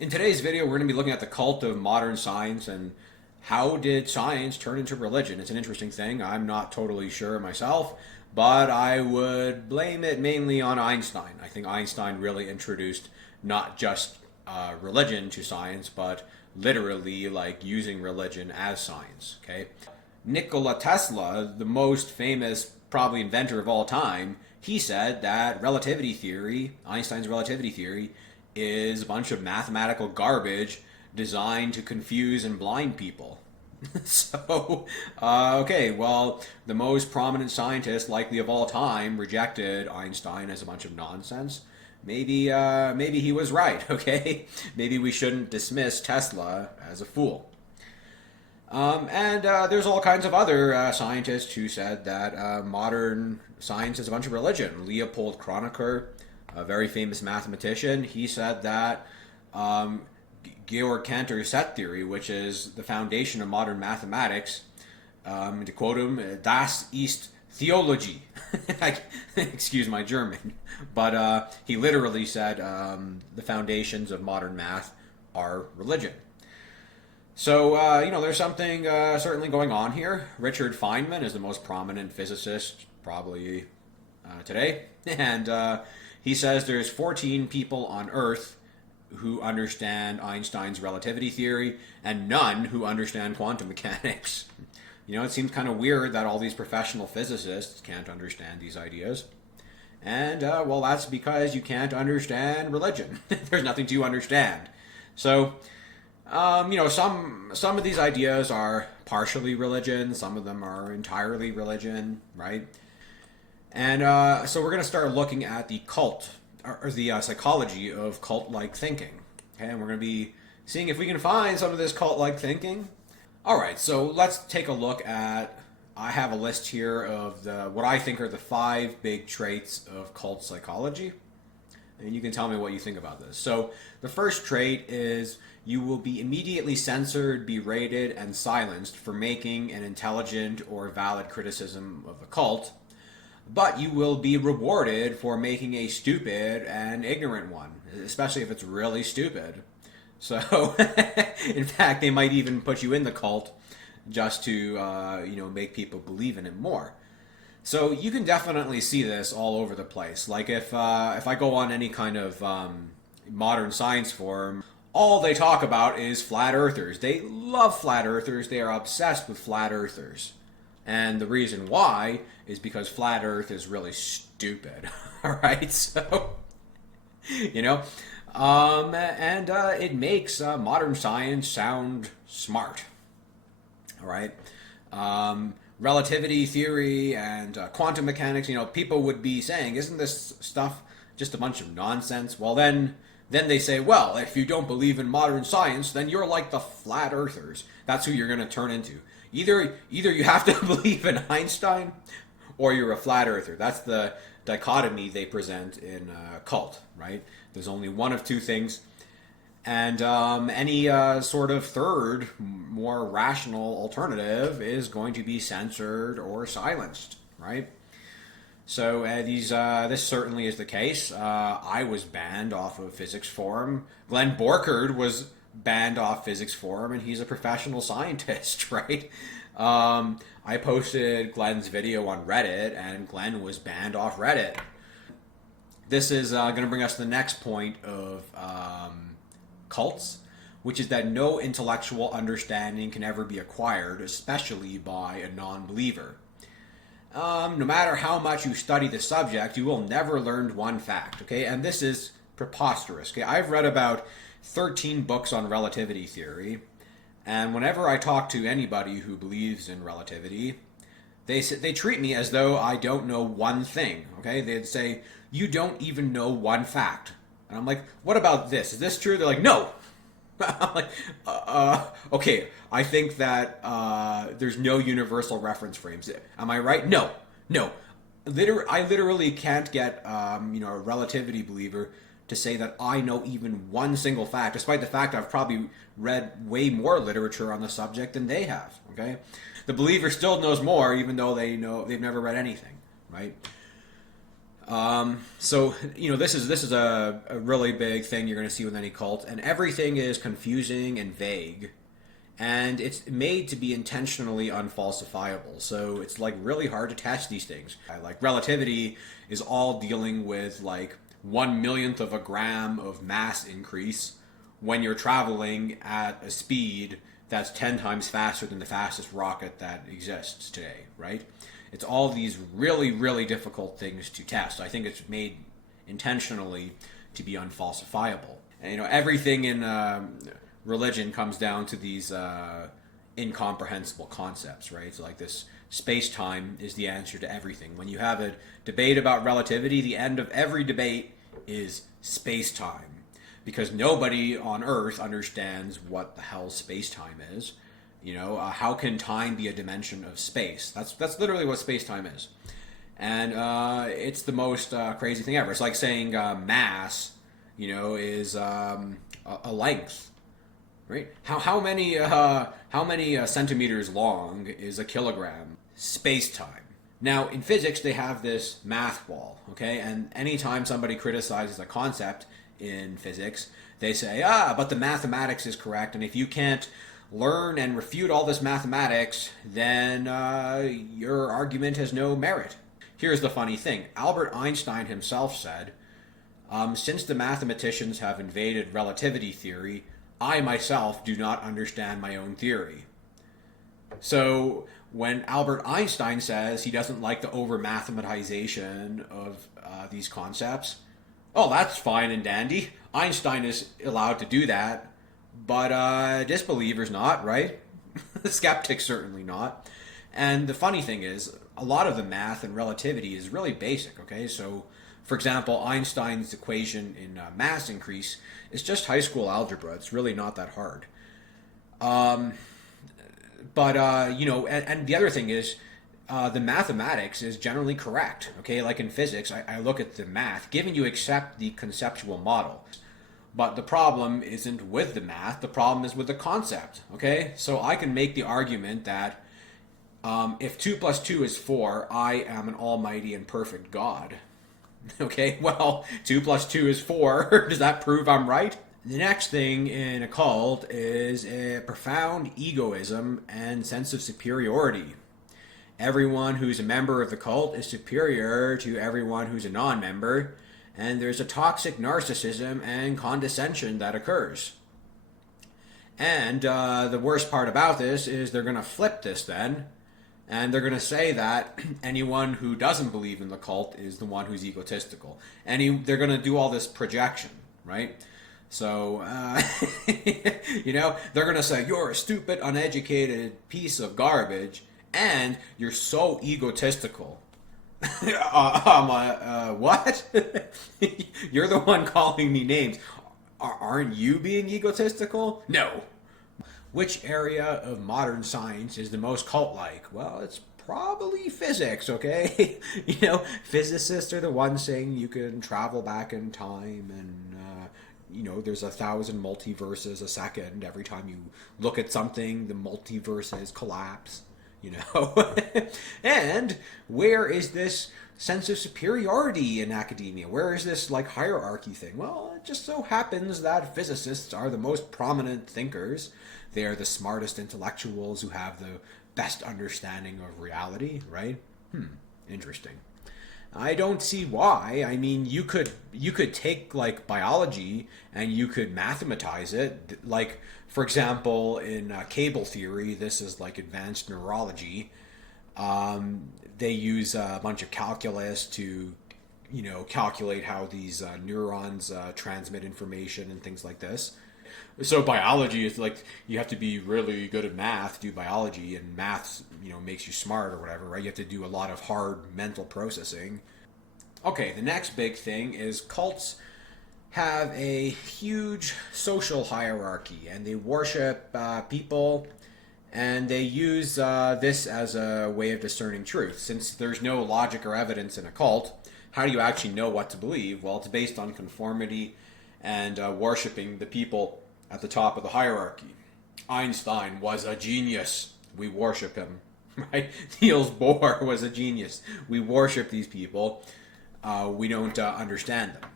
In today's video, we're going to be looking at the cult of modern science and how did science turn into religion. It's an interesting thing. I'm not totally sure myself, but I would blame it mainly on Einstein. I think Einstein really introduced not just religion to science, but literally like using religion as science. Okay, Nikola Tesla, the most famous probably inventor of all time, he said that relativity theory, Einstein's relativity theory, is a bunch of mathematical garbage designed to confuse and blind people. Okay, well, the most prominent scientist likely of all time rejected Einstein as a bunch of nonsense. Maybe he was right. Okay, maybe we shouldn't dismiss Tesla as a fool. And there's all kinds of other scientists who said that modern science is a bunch of religion. Leopold Kronecker, a very famous mathematician, he said that Georg Cantor's set theory, which is the foundation of modern mathematics, to quote him, das ist Theology. Excuse my German. But he literally said the foundations of modern math are religion. So, there's something certainly going on here. Richard Feynman is the most prominent physicist probably today. And he says there's 14 people on Earth who understand Einstein's relativity theory and none who understand quantum mechanics. It seems kind of weird that all these professional physicists can't understand these ideas. And, well, that's because you can't understand religion. There's nothing to understand. So, some of these ideas are partially religion, some of them are entirely religion, right? And so we're going to start looking at the cult, or the psychology of cult-like thinking. Okay, and we're going to be seeing if we can find some of this cult-like thinking. All right, so let's take a look at, I have a list here of what I think are the 5 big traits of cult psychology. And you can tell me what you think about this. So the first trait is you will be immediately censored, berated, and silenced for making an intelligent or valid criticism of the cult, but you will be rewarded for making a stupid and ignorant one, especially if it's really stupid. So, in fact, they might even put you in the cult just to, make people believe in it more. So you can definitely see this all over the place. Like if I go on any kind of modern science forum, all they talk about is flat earthers. They love flat earthers. They are obsessed with flat earthers. And the reason why is because flat earth is really stupid. All right, so, it makes modern science sound smart. All right. Relativity theory and quantum mechanics, people would be saying, isn't this stuff just a bunch of nonsense? Well, then they say, well, if you don't believe in modern science, then you're like the flat earthers. That's who you're going to turn into. Either you have to believe in Einstein or you're a flat earther. That's the dichotomy they present in cult, right? There's only one of two things. And any sort of third, more rational alternative is going to be censored or silenced, right? So this certainly is the case. I was banned off of Physics Forum. Glenn Borchard was banned off Physics Forum, and he's a professional scientist, right? I posted Glenn's video on Reddit, and Glenn was banned off Reddit. This is going to bring us to the next point of cults, which is that no intellectual understanding can ever be acquired, especially by a non-believer. No matter how much you study the subject, you will never learn one fact, okay? And this is preposterous, okay? I've read about 13 books on relativity theory, and whenever I talk to anybody who believes in relativity, they treat me as though I don't know one thing, okay? They'd say, you don't even know one fact. And I'm like, what about this? Is this true? They're like, no. I'm like, okay, I think that there's no universal reference frames. Am I right? No. I literally can't get a relativity believer to say that I know even one single fact, despite the fact I've probably read way more literature on the subject than they have. Okay, the believer still knows more, even though they've never read anything, right? So this is a really big thing you're going to see with any cult, and everything is confusing and vague, and it's made to be intentionally unfalsifiable. So it's like really hard to test these things. Like relativity is all dealing with like 1/1,000,000th of a gram of mass increase when you're traveling at a speed that's 10 times faster than the fastest rocket that exists today, right? It's all these really, really difficult things to test. I think it's made intentionally to be unfalsifiable. And, everything in religion comes down to these incomprehensible concepts, right? So like this space-time is the answer to everything. When you have a debate about relativity, the end of every debate is space-time, because nobody on Earth understands what the hell space-time is. How can time be a dimension of space? That's literally what space-time is. And it's the most crazy thing ever. It's like saying mass, is a length, right? How many centimeters long is a kilogram? Space-time. Now, in physics, they have this math wall, okay? And anytime somebody criticizes a concept in physics, they say, but the mathematics is correct, and if you can't learn and refute all this mathematics, then your argument has no merit. Here's the funny thing. Albert Einstein himself said, since the mathematicians have invaded relativity theory, I myself do not understand my own theory. So when Albert Einstein says he doesn't like the over-mathematization of these concepts, that's fine and dandy. Einstein is allowed to do that, but disbelievers not, right? Skeptics certainly not. And the funny thing is, a lot of the math and relativity is really basic, okay? So, for example, Einstein's equation in mass increase is just high school algebra. It's really not that hard. And the other thing is, the mathematics is generally correct, okay? Like in physics, I look at the math, given you accept the conceptual model. But the problem isn't with the math, the problem is with the concept, okay? So I can make the argument that if 2 plus 2 is 4, I am an almighty and perfect God. Okay, well, 2 plus 2 is 4. Does that prove I'm right? The next thing in a cult is a profound egoism and sense of superiority. Everyone who's a member of the cult is superior to everyone who's a non-member, and there's a toxic narcissism and condescension that occurs. And the worst part about this is they're going to flip this then, and they're going to say that anyone who doesn't believe in the cult is the one who's egotistical. They're going to do all this projection, right? So, they're going to say, you're a stupid, uneducated piece of garbage, and you're so egotistical. What? You're the one calling me names. Aren't you being egotistical? No. Which area of modern science is the most cult-like? Well, it's probably physics, okay? Physicists are the ones saying you can travel back in time and, there's 1,000 multiverses a second. Every time you look at something, the multiverses collapse, And where is this sense of superiority in academia? Where is this, hierarchy thing? Well, it just so happens that physicists are the most prominent thinkers. They are the smartest intellectuals who have the best understanding of reality, right? Interesting. I don't see why. I mean, you could take biology and you could mathematize it. For example, in cable theory, this is advanced neurology. They use a bunch of calculus to, calculate how these neurons transmit information and things like this. So biology is you have to be really good at math to do biology, and math, makes you smart or whatever, right? You have to do a lot of hard mental processing. Okay, the next big thing is cults have a huge social hierarchy, and they worship people, and they use this as a way of discerning truth. Since there's no logic or evidence in a cult, how do you actually know what to believe? Well, it's based on conformity and worshiping the people at the top of the hierarchy. Einstein was a genius. We worship him, right? Niels Bohr was a genius. We worship these people. we don't understand them.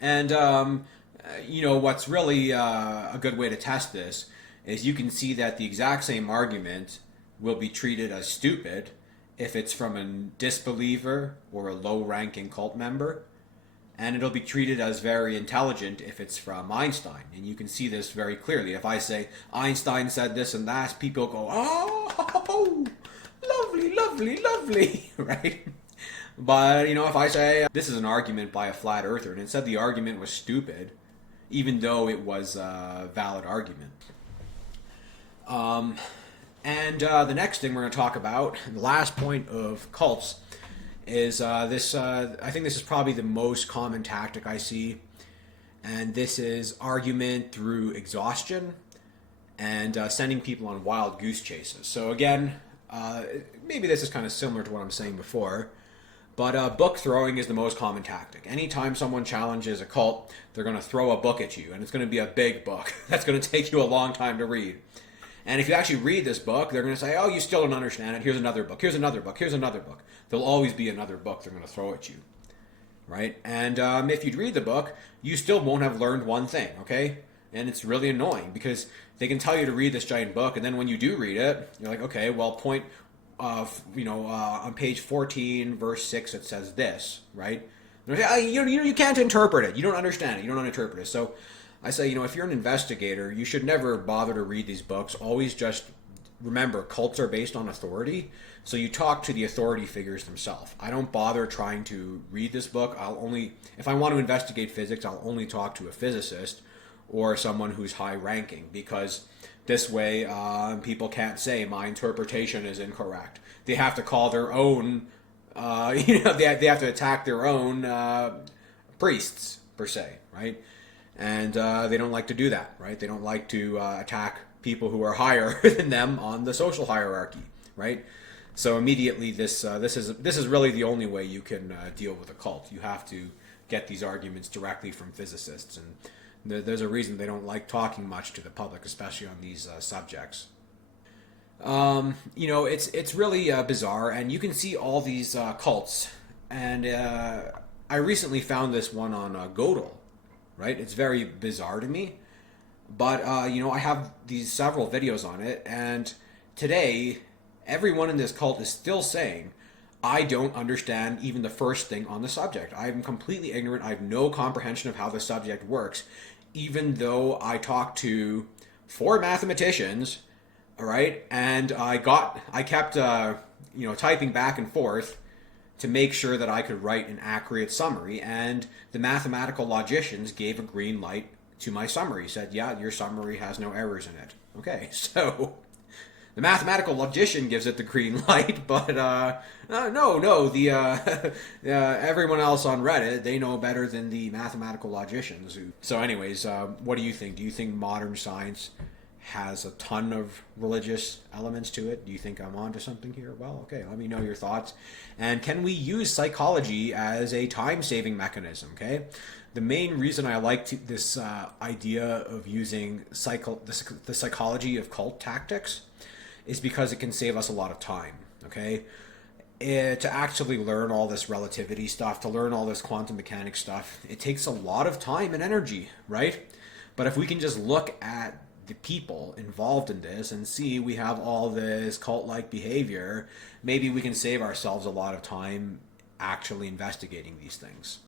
And what's really a good way to test this is you can see that the exact same argument will be treated as stupid if it's from a disbeliever or a low-ranking cult member, and it'll be treated as very intelligent if it's from Einstein. And you can see this very clearly. If I say Einstein said this and that, people go, "Oh, lovely, lovely, lovely," right? But if I say this is an argument by a flat earther, and it said the argument was stupid, even though it was a valid argument. And the next thing we're going to talk about, the last point of cults, is this. I think this is probably the most common tactic I see, and this is argument through exhaustion and sending people on wild goose chases. So again, maybe this is kind of similar to what I'm saying before, but book throwing is the most common tactic. Anytime someone challenges a cult, they're going to throw a book at you, and it's going to be a big book that's going to take you a long time to read. And if you actually read this book, they're going to say, "Oh, you still don't understand it. Here's another book. Here's another book. Here's another book." There'll always be another book they're going to throw at you, right? And if you read the book, you still won't have learned one thing, okay? And it's really annoying because they can tell you to read this giant book, and then when you do read it, you're like, okay, well, point of on page 14, verse 6, it says this, right? And they say, you can't interpret it. You don't understand it. You don't interpret it. So I say, if you're an investigator, you should never bother to read these books. Always just remember, cults are based on authority, so you talk to the authority figures themselves. I don't bother trying to read this book. If I want to investigate physics, I'll only talk to a physicist or someone who's high ranking, because this way people can't say my interpretation is incorrect. They have to call their own, they have to attack their own priests, per se, right? And they don't like to do that, right? They don't like to attack people who are higher than them on the social hierarchy, right? So immediately, this is really the only way you can deal with a cult. You have to get these arguments directly from physicists, and there's a reason they don't like talking much to the public, especially on these subjects. It's really bizarre, and you can see all these cults. And I recently found this one on Godel. Right? It's very bizarre to me, but I have these several videos on it, and today everyone in this cult is still saying, "I don't understand even the first thing on the subject. I'm completely ignorant. I have no comprehension of how the subject works," even though I talked to 4 mathematicians, all right, and I kept typing back and forth to make sure that I could write an accurate summary, and the mathematical logicians gave a green light to my summary. Said, "Yeah, your summary has no errors in it." Okay, so the mathematical logician gives it the green light, but the everyone else on Reddit, they know better than the mathematical logicians. So anyways, what do you think? Do you think modern science has a ton of religious elements to it? Do you think I'm onto something here? Well, okay, let me know your thoughts. And can we use psychology as a time-saving mechanism? Okay, the main reason I like this idea of using the psychology of cult tactics is because it can save us a lot of time. Okay, to actually learn all this relativity stuff, to learn all this quantum mechanics stuff, it takes a lot of time and energy, right? But if we can just look at the people involved in this and see we have all this cult-like behavior, maybe we can save ourselves a lot of time actually investigating these things.